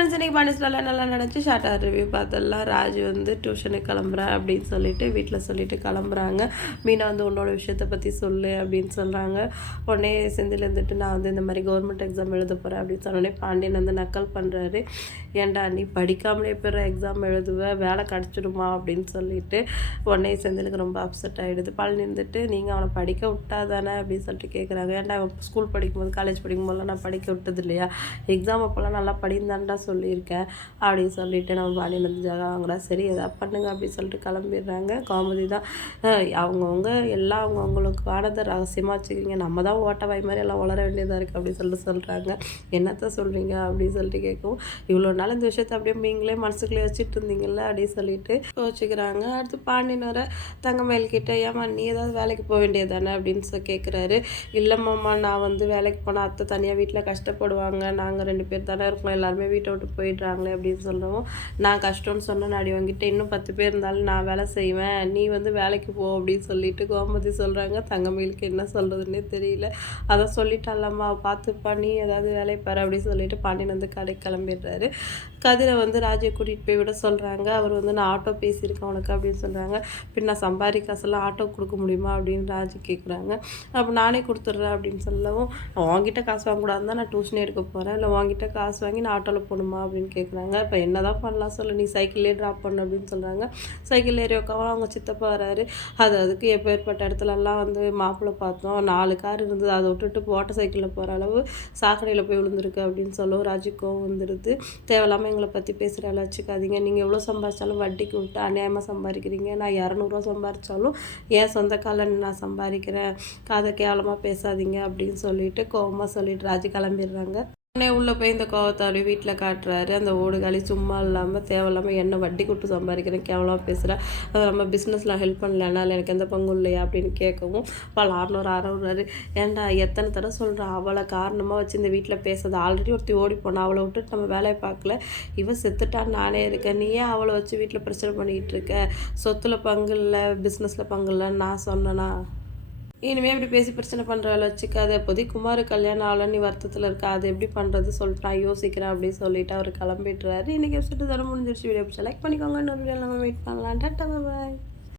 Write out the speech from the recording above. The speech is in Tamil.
ஃப்ரெண்ட்ஸ் இன்றைக்கி பாண்டிஸ்லாம் நல்லா நினச்சி ஷார்ட்டாக ரிவ்யூ பார்த்தலாம். ராஜ் வந்து டியூஷனுக்கு கிளம்புறேன் அப்படின்னு சொல்லிட்டு வீட்டில் சொல்லிட்டு கிளம்புறாங்க. மீனா வந்து உன்னோட விஷயத்தை பற்றி சொல்லு அப்படின்னு சொல்கிறாங்க. உடனே செந்தில் இருந்துட்டு நான் வந்து இந்த மாதிரி கவர்மெண்ட் எக்ஸாம் எழுத போகிறேன் அப்படின்னு சொன்னோடனே பாண்டியன் வந்து நக்கல் பண்ணுறாரு. ஏன்டா நீ படிக்காமலே போகிற எக்ஸாம் எழுதுவேன், வேலை கிடச்சிடுமா அப்படின்னு சொல்லிட்டு உடனே செந்திலுக்கு ரொம்ப அப்செட் ஆகிடுது. பழனி இருந்துட்டு நீங்கள் அவனை படிக்க விட்டா தானே அப்படின்னு சொல்லிட்டு கேட்குறாங்க. ஏன்டா ஸ்கூல் படிக்கும்போது காலேஜ் படிக்கும்போதெல்லாம் நான் படிக்க விட்டது இல்லையா, எக்ஸாம் அப்போல்லாம் நல்லா படிந்தான்டா சொல்லியிருக்கேன் அப்படின்னு சொல்லிட்டு நம்ம பாண்டியன் வந்து ஜாக வாங்குறா. சரி எதாவது பண்ணுங்க அப்படின்னு சொல்லிட்டு கிளம்பிடுறாங்க. காமெடி தான். அவங்கவுங்க எல்லாம் அவங்கவுங்களுக்கானதை ரகசியமாக வச்சுக்கிங்க, நம்ம தான் ஓட்டவாய் மாதிரி எல்லாம் வளர வேண்டியதாக இருக்குது அப்படின்னு சொல்லிட்டு சொல்கிறாங்க. என்னத்த சொல்கிறீங்க அப்படின்னு சொல்லிட்டு கேட்கவும், இவ்வளோ நாள் இந்த விஷயத்தை அப்படியே நீங்களே மனசுக்குள்ளே வச்சுட்டு இருந்தீங்கல்ல அப்படின்னு சொல்லிட்டு யோசிச்சுக்கிறாங்க. அடுத்து பாண்டியன் வர தங்கமயில்கிட்ட ஏமா நீ ஏதாவது வேலைக்கு போக வேண்டியது தானே அப்படின்னு கேட்குறாரு. இல்லைம்மாம்மா நான் வந்து வேலைக்கு போனால் அத்தை தனியாக வீட்டில் கஷ்டப்படுவாங்க, நாங்கள் 2 பேர் தானே இருக்கோம், எல்லாருமே வீட்டை விட்டு போயிடுறாங்களே அப்படின்னு சொல்லவும், நான் கஷ்டம்னு சொன்னேன் நாடி வாங்கிட்டு இன்னும் 10 பேர் இருந்தாலும் நான் வேலை செய்வேன், நீ வந்து வேலைக்கு போ அப்படின்னு சொல்லிட்டு கோமதி சொல்கிறாங்க. தங்கமயிலுக்கு என்ன சொல்கிறதுனே தெரியல. அதான் சொல்லிட்டாலம்மா பார்த்துப்பா, நீ ஏதாவது வேலையை பாரு அப்படின்னு சொல்லிட்டு பாண்டியன் வந்து கடைக்கு கிளம்பிடுறாரு. கதிரை வந்து ராஜை கூட்டிகிட்டு போய் விட சொல்கிறாங்க. அவர் வந்து நான் ஆட்டோ பேசியிருக்கேன் உனக்கு அப்படின்னு சொல்கிறாங்க. பின்ன சம்பாதி காசெல்லாம் ஆட்டோ கொடுக்க முடியுமா அப்படின்னு ராஜு கேட்குறாங்க. அப்போ நானே கொடுத்துட்றேன் அப்படின்னு சொல்லவும், உங்ககிட்ட காசு வாங்கக்கூடாது தான் நான் டியூஷனே எடுக்க போகிறேன், இல்லை உங்ககிட்ட காசு வாங்கி நான் ஆட்டோவில் போகணுமா அப்படின்னு கேட்குறாங்க. இப்போ என்ன தான் பண்ணலாம் சொல்லு, நீ சைக்கிள்லேயே ட்ராப் பண்ணு அப்படின்னு சொல்கிறாங்க. சைக்கிள் ஏறி உட்காவும் அவங்க சித்தப்பா வராரு. அதுக்கு எப்பேற்பட்ட இடத்துலலாம் வந்து மாப்பிள்ளை பார்த்தோம், 4 கார் இருந்தது, அதை விட்டுட்டு மோட்டர் சைக்கிளில் போகிற அளவு சாக்கடையில் போய் விழுந்திருக்கு அப்படின்னு சொல்லவும் ராஜு கோவம் வந்துடுது. தேவையில்லாமல் எங்களை பற்றி பேசுகிற அளவு வச்சுக்காதீங்க, நீங்கள் எவ்வளோ சம்பாதிச்சாலும் வட்டிக்கு விட்டு அநியாயமாக சம்பாதிக்கிறீங்க, நான் 200 சம்பாதிச்சாலும் என் சொந்த காலில் நான் சம்பாதிக்கிறேன், அதை கேவலமாக பேசாதீங்க அப்படின்னு சொல்லிட்டு கோவமாக சொல்லிட்டு ராஜு கிளம்பிடுறாங்க. உடனே உள்ளே போய் இந்த கோவத்தாடி வீட்டில் காட்டுறாரு. அந்த ஓடுகாலி சும்மா இல்லாமல் தேவையில்லாமல் என்ன வட்டி கொடுத்து சம்பாதிக்கிறேன் கேவலமாக பேசுகிறேன், நம்ம பிஸ்னஸில் ஹெல்ப் பண்ணலன்னா எனக்கு எந்த பங்கும் இல்லையா அப்படின்னு கேட்கவும் அவள் ஆறுறாரு. ஏன்டா எத்தனை தடவை சொல்கிறேன், அவளை காரணமாக வச்சு இந்த வீட்டில் பேசுறது, ஆல்ரெடி ஒருத்தி ஓடி போனா, அவளை விட்டுட்டு நம்ம வேலையை பார்க்கல, இவன் செத்துட்டான்னு நானே இருக்கேன், நீ ஏன் அவளை வச்சு வீட்டில் பிரச்சனை பண்ணிக்கிட்டு இருக்க, சொத்தில் பங்கு இல்லை பிஸ்னஸில் பங்கு இல்லைன்னு நான் சொன்னேன்னா, இனிமேல் இப்படி பேசி பிரச்சனை பண்ணுற வேலை வச்சுக்காது, அப்போதைக்கு குமார் கல்யாணம் ஆகலன்னு வருத்தத்தில் இருக்கா, அது எப்படி பண்ணுறது சொல்லிட்டு நான் யோசிக்கிறேன் அப்படின்னு சொல்லிட்டு அவர் கிளம்பிட்டுறாரு. இன்றைக்கி எபிசோடு தர முடிஞ்சிருச்சு. வீடியோ பிடிச்சா லைக் பண்ணிக்கோங்க, இன்னொரு வீடியோ நம்ம வெயிட் பண்ணலாம். டாட்டா பாய்.